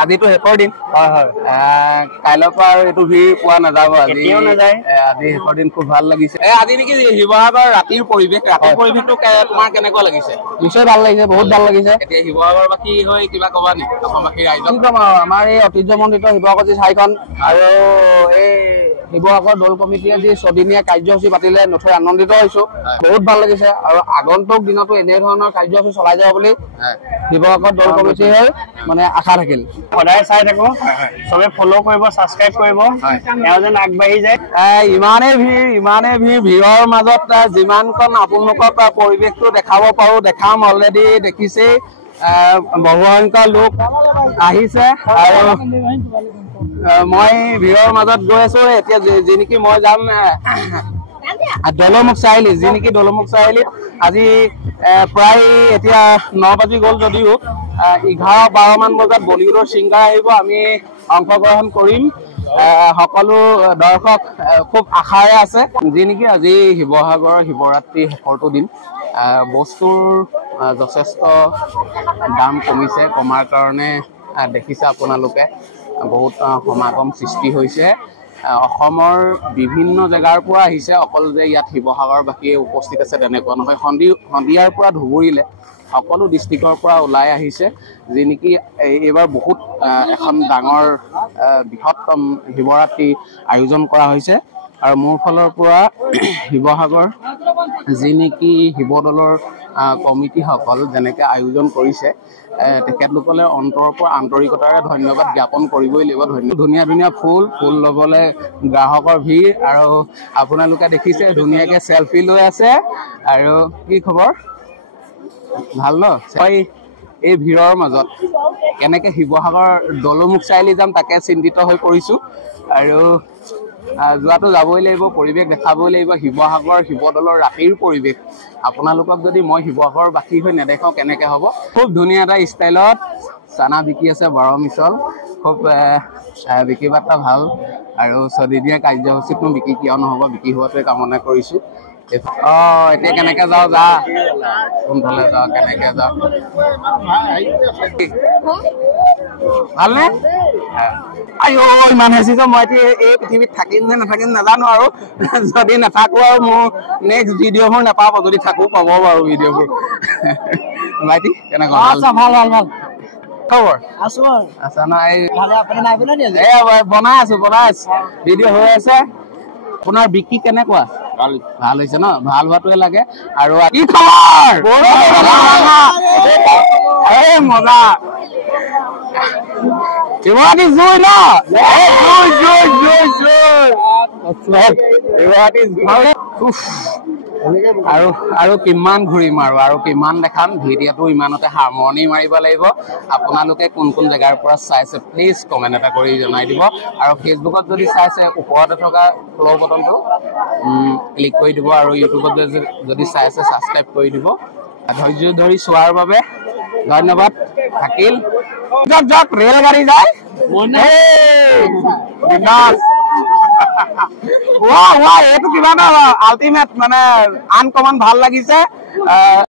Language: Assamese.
আজিতো শেষৰ দিন হয় হয় কাইলৈৰ পৰা আৰু এইটো ভিৰ পোৱা নাযাব আজি শেষৰ দিন খুব ভাল লাগিছে আজি নেকি শিৱসাগৰ ৰাতিৰ পৰিৱেশটো তোমাৰ কেনেকুৱা লাগিছে নিশ্চয় ভাল লাগিছে বহুত ভাল লাগিছে এতিয়া শিৱসাগৰবাসী হৈ কিবা কবা নেকি অসমবাসী ৰাইজক কম আৰু আমাৰ এই ঐতিহ্যমণ্ডিত শিৱসাগৰ যি ঠাইখন আৰু এই শিৱসাগৰ দৌল কমিটিয়ে যি ছদিনীয়া কাৰ্যসূচী পাতিলে নথৈ আনন্দিত হৈছো বহুত ভাল লাগিছে আৰু আগন্তুক দিনতো এনে ধৰণৰ কাৰ্যসূচী চলাই যাব বুলি শিৱসাগৰ দৌল কমিটিয়ে মানে আশা থাকিল সদায় চাই থাকো সবে ফলো কৰিব সাবস্ক্ৰাইব কৰিব এও যেন আগবাঢ়ি যায় ইমানে ভিৰৰ মাজত যিমানখন আপোনালোকক পৰিৱেশটো দেখাব পাৰো দেখাম অলৰেডি দেখিছে বহু সংখ্যক লোক আহিছে আৰু মই ভিৰৰ মাজত গৈ আছো এতিয়া যি নেকি মই যাম দলমুখ চাৰিআলি যি নেকি দলমুখ চাৰিআলিত আজি প্ৰায় এতিয়া 9 বাজি গ'ল যদিও 11-12 মান বজাত বলিউডৰ ছিংগাৰ আহিব আমি অংশগ্ৰহণ কৰিম সকলো দৰ্শক খুব আশাৰে আছে যি নেকি আজি শিৱসাগৰৰ শিৱৰাত্ৰি শেষৰটো দিন বস্তুৰ যথেষ্ট দাম কমিছে কমাৰ কাৰণে দেখিছে আপোনালোকে বহুত সমাগম সৃষ্টি হৈছে অসমৰ বিভিন্ন জেগাৰ পৰা আহিছে অকল যে ইয়াত শিৱসাগৰবাসীয়ে উপস্থিত আছে তেনেকুৱা নহয় সন্ধিয়াৰ পৰা ধুবুৰীলে সকলো ডিষ্ট্ৰিক্টৰ পৰা ওলাই আহিছে যি নেকি এইবাৰ বহুত এখন ডাঙৰ বৃহত্তম শিৱৰাত্ৰি আয়োজন কৰা হৈছে আৰু মোৰ ফালৰ পৰা শিৱসাগৰ যি নেকি শিৱদৌলৰ কমিটিসকল যেনেকৈ আয়োজন কৰিছে তেখেতলোকলৈ অন্তৰৰ পৰা আন্তৰিকতাৰে ধন্যবাদ জ্ঞাপন কৰিবই লাগিব ধুনীয়া ধুনীয়া ফুল ল'বলৈ গ্ৰাহকৰ ভিৰ আৰু আপোনালোকে দেখিছে ধুনীয়াকৈ চেলফি লৈ আছে আৰু কি খবৰ ভাল ন এই ভিৰৰ মাজত কেনেকৈ শিৱসাগৰ দলমুখ চাৰিআলি যাম তাকে চিন্তিত হৈ পৰিছোঁ আৰু যোৱাটো যাবই লাগিব পৰিৱেশ দেখাবই লাগিব শিৱসাগৰ শিৱদৌলৰ ৰাতিৰ পৰিৱেশ আপোনালোকক যদি মই শিৱসাগৰবাসী হৈ নেদেখাওঁ কেনেকৈ হ'ব খুব ধুনীয়া এটা ষ্টাইলত চানা বিকি আছে 12 মিছল খুব বিক্ৰী বাৰ্তা ভাল আৰু ছদিনীয়া কাৰ্যসূচীতনো বিক্ৰী কিয় নহ'ব বিক্ৰী হোৱাটোৱে কামনা কৰিছোঁ এতিয়া কেনেকৈ যাওঁ যা কোনফালে যাওঁ কেনেকৈ যাওঁ ভালনে আইও ইমান হেঁচি যে মই এতিয়া এই পৃথিৱীত থাকিম নে নাথাকিম নাজানো আৰু যদি নাথাকো আৰু মোৰ নেক্সট ভিডিঅ'বোৰ নাপাব যদি থাকো পাব বাৰু ভিডিঅ'বোৰ ভাইটি কেনেকুৱা ভাল খবৰ আছো আচ্ছা নাই বনাই আছো ভিডিঅ' হৈ আছে আপোনাৰ বিক্ৰী কেনেকুৱা ভাল হৈছে ন ভাল হোৱাটোৱে লাগে আৰু কি খবৰ মজা শিৱৰাত্ৰি জুই ন আৰু কিমান ঘূৰিম আৰু কিমান দেখাম ভিডিঅ'টো ইমানতে সামৰণি মাৰিব লাগিব আপোনালোকে কোন জেগাৰ পৰা চাইছে প্লিজ কমেণ্ট এটা কৰি জনাই দিব আৰু ফেচবুকত যদি চাইছে ওপৰতে থকা ফ'ল' বটনটো ক্লিক কৰি দিব আৰু ইউটিউবত যদি চাইছে ছাবস্ক্ৰাইব কৰি দিব ধৈৰ্য ধৰি চোৱাৰ বাবে ধন্যবাদ থাকিল যাক ৰেলগাড়ী যায় এইটো কিবা এটা আল্টিমেট মানে আনকমন ভাল লাগিছে